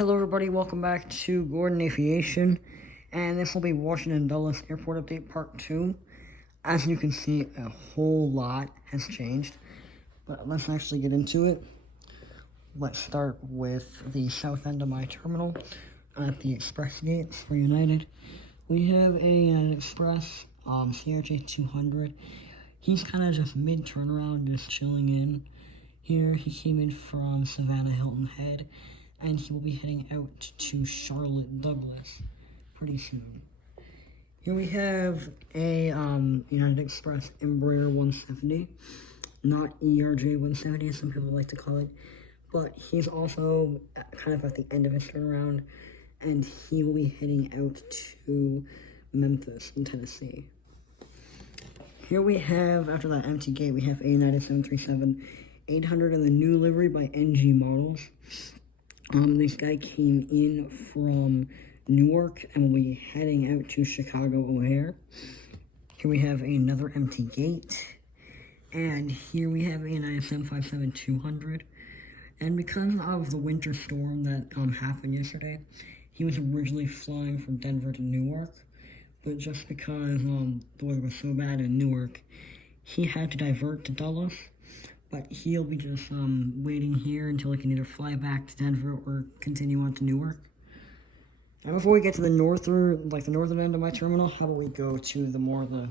Hello everybody, welcome back to Gordon Aviation, and this will be Washington Dulles Airport Update Part 2. As you can see, a whole lot has changed, but let's actually get into it. Let's start with the south end of my terminal at the express gates for United. We have a United Express, CRJ 200. He's kind of just mid-turnaround, just chilling in. Here, he came in from Savannah Hilton Head, and he will be heading out to Charlotte Douglas pretty soon. Here we have a United Express Embraer 170, not ERJ 170 as some people like to call it, but he's also kind of at the end of his turnaround, and he will be heading out to Memphis in Tennessee. Here we have, after that empty gate, we have a United 737-800 in the new livery by NG Models. This guy came in from Newark and will be heading out to Chicago O'Hare. Here we have another empty gate. And here we have a United 757-200. And because of the winter storm that happened yesterday, he was originally flying from Denver to Newark. But just because the weather was so bad in Newark, he had to divert to Dulles. But he'll be just waiting here until he can either fly back to Denver or continue on to Newark. And before we get to the northern end of my terminal, how about we go to the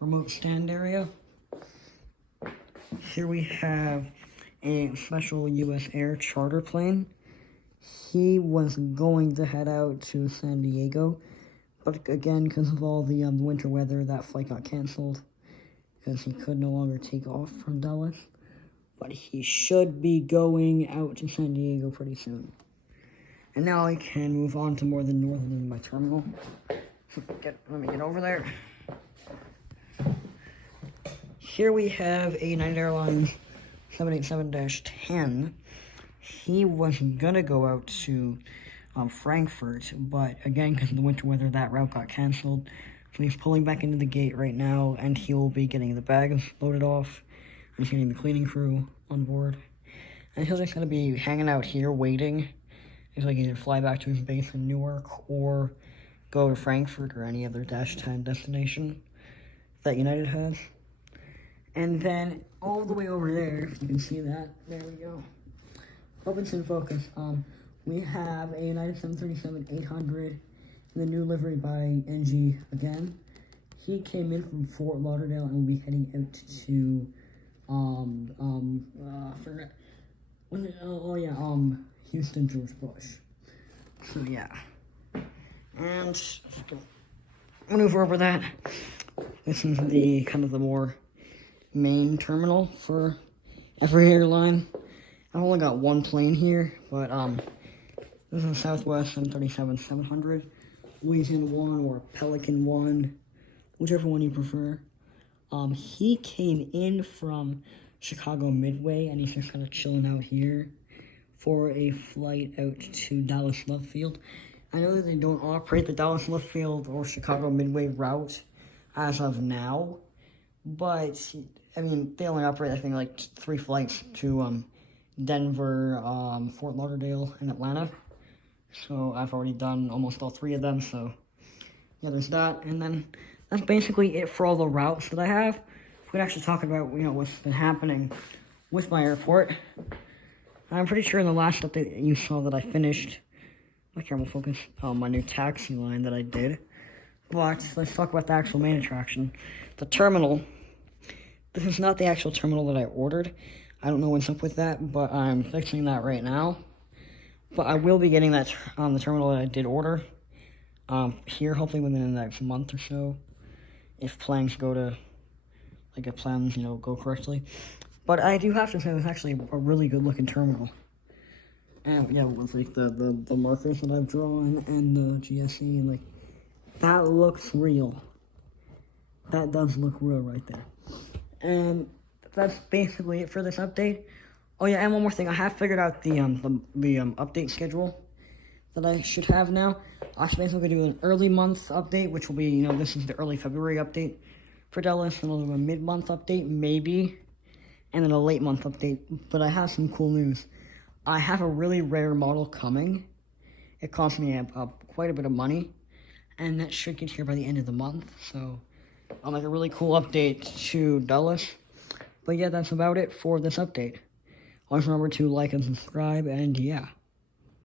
remote stand area? Here we have a special U.S. Air charter plane. He was going to head out to San Diego, but again, because of all the winter weather, that flight got canceled because he could no longer take off from Dulles. But he should be going out to San Diego pretty soon. And now I can move on to more the northern end of my terminal. So let me get over there. Here we have a United Airlines 787-10. He was gonna go out to Frankfurt, but again, because of the winter weather, that route got canceled. So he's pulling back into the gate right now, and he will be getting the bags loaded off. I'm getting the cleaning crew on board. And he's just going to be hanging out here waiting until he can either fly back to his base in Newark or go to Frankfurt or any other -10 destination that United has. And then all the way over there, if you can see that, there we go. Opens in focus. We have a United 737-800 in the new livery by NG again. He came in from Fort Lauderdale and will be heading out to Houston, George Bush. So yeah, and maneuver over that. This is the kind of the more main terminal for every airline. I've only got one plane here, but this is a Southwest 737-700, Louisiana 1 or Pelican 1, whichever one you prefer. He came in from Chicago Midway, and he's just kind of chilling out here for a flight out to Dallas Love Field. I know that they don't operate the Dallas Love Field or Chicago Midway route as of now, but, I mean, they only operate, I think, like 3 flights to Denver, Fort Lauderdale, and Atlanta. So I've already done almost all 3 of them, so yeah, there's that. And then that's basically it for all the routes that I have. We could actually talk about, what's been happening with my airport. I'm pretty sure in the last update you saw that I finished, my camera will focus, my new taxi line that I did. But let's talk about the actual main attraction. The terminal. This is not the actual terminal that I ordered. I don't know what's up with that, but I'm fixing that right now. But I will be getting that the terminal that I did order here, hopefully within the next month or so, if plans go go correctly. But I do have to say, it's actually a really good looking terminal. And yeah, with like the markers that I've drawn and the GSE, and that looks real. That does look real right there. And that's basically it for this update. Oh yeah, and one more thing, I have figured out the update schedule that I should have now. I should basically do an early month update, which will be, this is the early February update for Dulles, and I'll do a mid-month update, maybe, and then a late-month update. But I have some cool news. I have a really rare model coming, It cost me quite a bit of money, and that should get here by the end of the month. So I'll make a really cool update to Dulles. But yeah, that's about it for this update. Always remember to like and subscribe, and yeah.